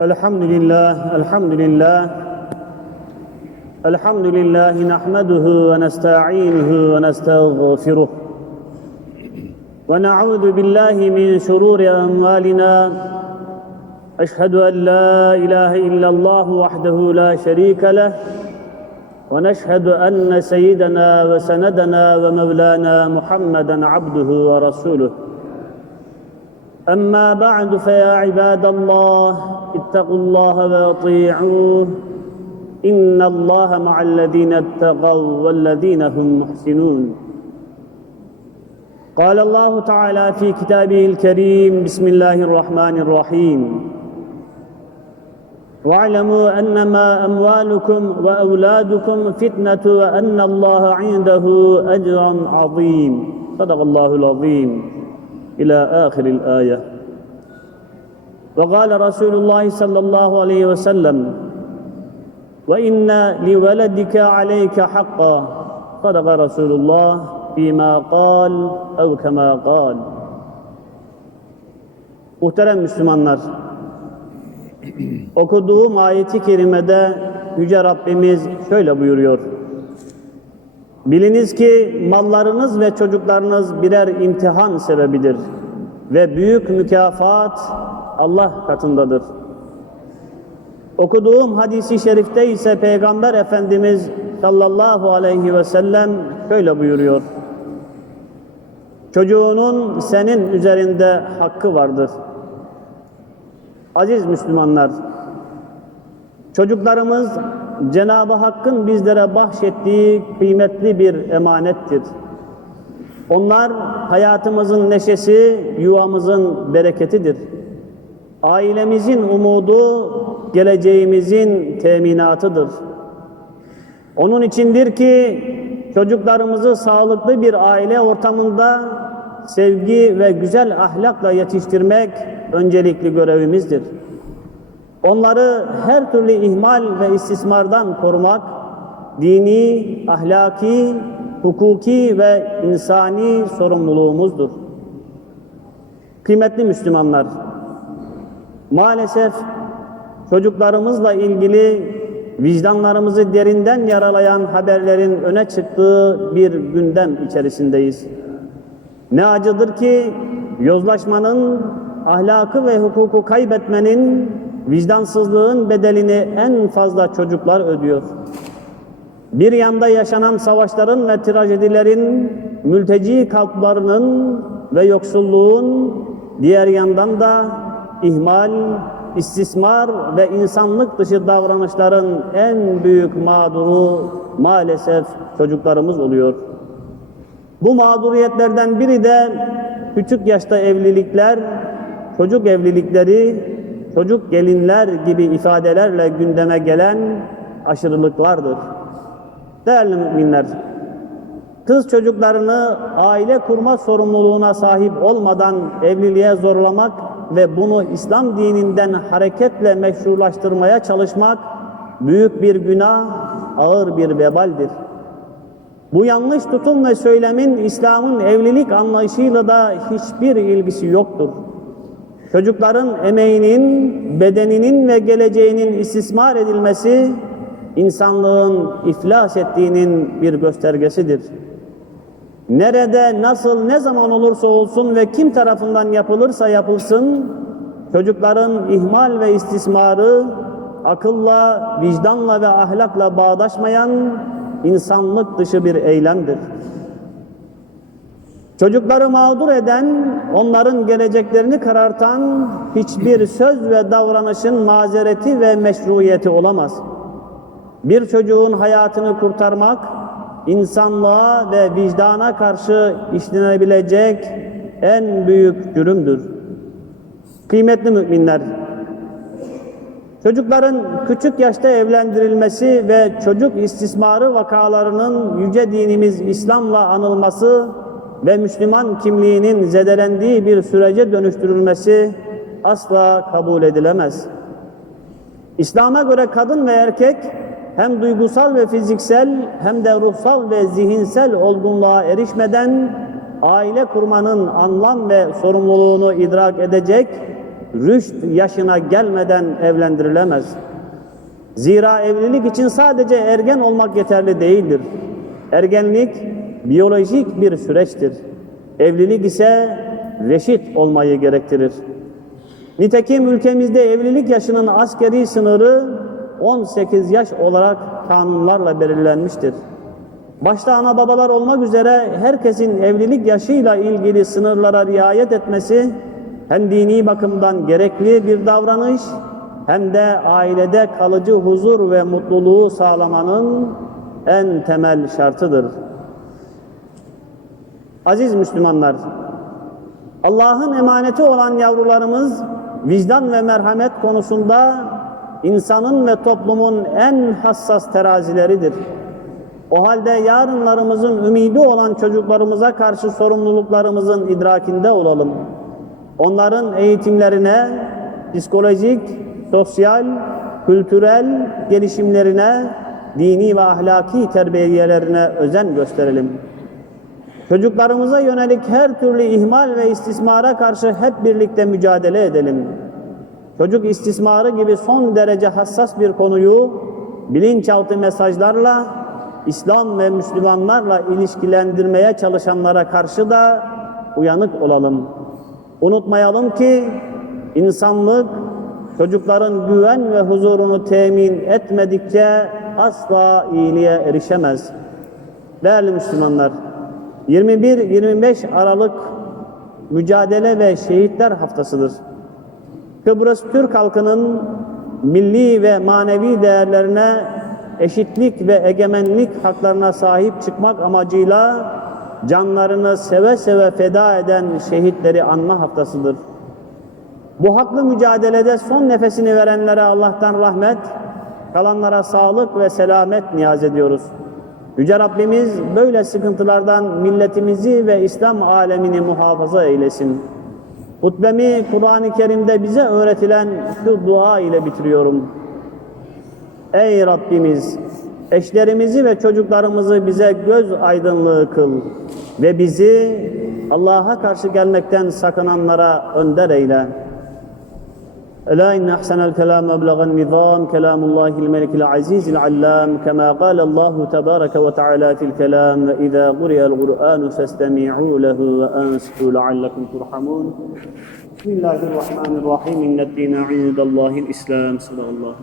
الحمد لله الحمد لله الحمد لله نحمده ونستعينه ونستغفره. ونعوذ بالله من شرور أموالنا. أشهد أن لا إله إلا الله وحده لا شريك له. ونشهد أن سيدنا وسندنا ومولانا محمدا عبده ورسوله. أما بعد فيا عباد الله اتقوا الله واطيعوه. إن الله مع الذين اتقوا والذين هم محسنون. قال الله تعالى في كتابه الكريم بسم الله الرحمن الرحيم. واعلموا أنما أموالكم وأولادكم فتنة وأن الله عنده أجر عظيم. صدق الله العظيم. إلى آخر الآية. وقال رسول الله صلى الله عليه وسلم وإن لولدك عليك حقا صدق رسول الله فيما قال أو كما قال Muhterem Müslümanlar, okuduğum ayeti kerimede Yüce Rabbimiz şöyle buyuruyor. Biliniz ki mallarınız ve çocuklarınız birer imtihan sebebidir ve büyük mükafat Allah katındadır. Okuduğum hadisi şerifte ise Peygamber Efendimiz sallallahu aleyhi ve sellem şöyle buyuruyor. Çocuğunun senin üzerinde hakkı vardır. Aziz Müslümanlar, çocuklarımız Cenab-ı Hakk'ın bizlere bahşettiği kıymetli bir emanettir. Onlar hayatımızın neşesi, yuvamızın bereketidir. Ailemizin umudu, geleceğimizin teminatıdır. Onun içindir ki çocuklarımızı sağlıklı bir aile ortamında sevgi ve güzel ahlakla yetiştirmek öncelikli görevimizdir. Onları her türlü ihmal ve istismardan korumak, dini, ahlaki, hukuki ve insani sorumluluğumuzdur. Kıymetli Müslümanlar, maalesef çocuklarımızla ilgili vicdanlarımızı derinden yaralayan haberlerin öne çıktığı bir gündem içerisindeyiz. Ne acıdır ki yozlaşmanın, ahlakı ve hukuku kaybetmenin vicdansızlığın bedelini en fazla çocuklar ödüyor. Bir yanda yaşanan savaşların ve trajedilerin, mülteci kalplarının ve yoksulluğun, diğer yandan da ihmal, istismar ve insanlık dışı davranışların en büyük mağduru maalesef çocuklarımız oluyor. Bu mağduriyetlerden biri de küçük yaşta evlilikler, çocuk evlilikleri, çocuk gelinler gibi ifadelerle gündeme gelen aşırılıklardır. Değerli müminler, kız çocuklarını aile kurma sorumluluğuna sahip olmadan evliliğe zorlamak ve bunu İslam dininden hareketle meşrulaştırmaya çalışmak büyük bir günah, ağır bir vebaldir. Bu yanlış tutum ve söylemin İslam'ın evlilik anlayışıyla da hiçbir ilgisi yoktur. Çocukların emeğinin, bedeninin ve geleceğinin istismar edilmesi insanlığın iflas ettiğinin bir göstergesidir. Nerede, nasıl, ne zaman olursa olsun ve kim tarafından yapılırsa yapılsın, çocukların ihmal ve istismarı akılla, vicdanla ve ahlakla bağdaşmayan insanlık dışı bir eylemdir. Çocukları mağdur eden, onların geleceklerini karartan hiçbir söz ve davranışın mazereti ve meşruiyeti olamaz. Bir çocuğun hayatını kurtarmak, insanlığa ve vicdana karşı işlenebilecek en büyük cürümdür. Kıymetli müminler, çocukların küçük yaşta evlendirilmesi ve çocuk istismarı vakalarının yüce dinimiz İslam'la anılması ve Müslüman kimliğinin zedelendiği bir sürece dönüştürülmesi asla kabul edilemez. İslam'a göre kadın ve erkek hem duygusal ve fiziksel hem de ruhsal ve zihinsel olgunluğa erişmeden aile kurmanın anlam ve sorumluluğunu idrak edecek rüşt yaşına gelmeden evlendirilemez. Zira evlilik için sadece ergen olmak yeterli değildir. Ergenlik biyolojik bir süreçtir. Evlilik ise reşit olmayı gerektirir. Nitekim ülkemizde evlilik yaşının askeri sınırı 18 yaş olarak kanunlarla belirlenmiştir. Başta ana babalar olmak üzere herkesin evlilik yaşıyla ilgili sınırlara riayet etmesi hem dini bakımdan gerekli bir davranış hem de ailede kalıcı huzur ve mutluluğu sağlamanın en temel şartıdır. Aziz Müslümanlar, Allah'ın emaneti olan yavrularımız vicdan ve merhamet konusunda insanın ve toplumun en hassas terazileridir. O halde yarınlarımızın ümidi olan çocuklarımıza karşı sorumluluklarımızın idrakinde olalım. Onların eğitimlerine, psikolojik, sosyal, kültürel gelişimlerine, dini ve ahlaki terbiyelerine özen gösterelim. Çocuklarımıza yönelik her türlü ihmal ve istismara karşı hep birlikte mücadele edelim. Çocuk istismarı gibi son derece hassas bir konuyu bilinçaltı mesajlarla İslam ve Müslümanlarla ilişkilendirmeye çalışanlara karşı da uyanık olalım. Unutmayalım ki insanlık çocukların güven ve huzurunu temin etmedikçe asla iyiliğe erişemez. Değerli Müslümanlar, 21-25 Aralık Mücadele ve Şehitler Haftasıdır. Kıbrıs Türk halkının milli ve manevi değerlerine eşitlik ve egemenlik haklarına sahip çıkmak amacıyla canlarını seve seve feda eden şehitleri anma haftasıdır. Bu haklı mücadelede son nefesini verenlere Allah'tan rahmet, kalanlara sağlık ve selamet niyaz ediyoruz. Yüce Rabbimiz böyle sıkıntılardan milletimizi ve İslam alemini muhafaza eylesin. Hutbemi Kur'an-ı Kerim'de bize öğretilen şu dua ile bitiriyorum. Ey Rabbimiz! Eşlerimizi ve çocuklarımızı bize göz aydınlığı kıl ve bizi Allah'a karşı gelmekten sakınanlara önder eyle. ألا إن أحسن الكلام أبلغ النظام كلام الله الملك العزيز العلام كما قال الله تبارك وتعالى في الكلام إذا قرئ القرآن فاستمعوا له وأنصتوا لعلكم ترحمون. بسم الله الرحمن الرحيم. إن الدين عند الله الإسلام. صدق الله.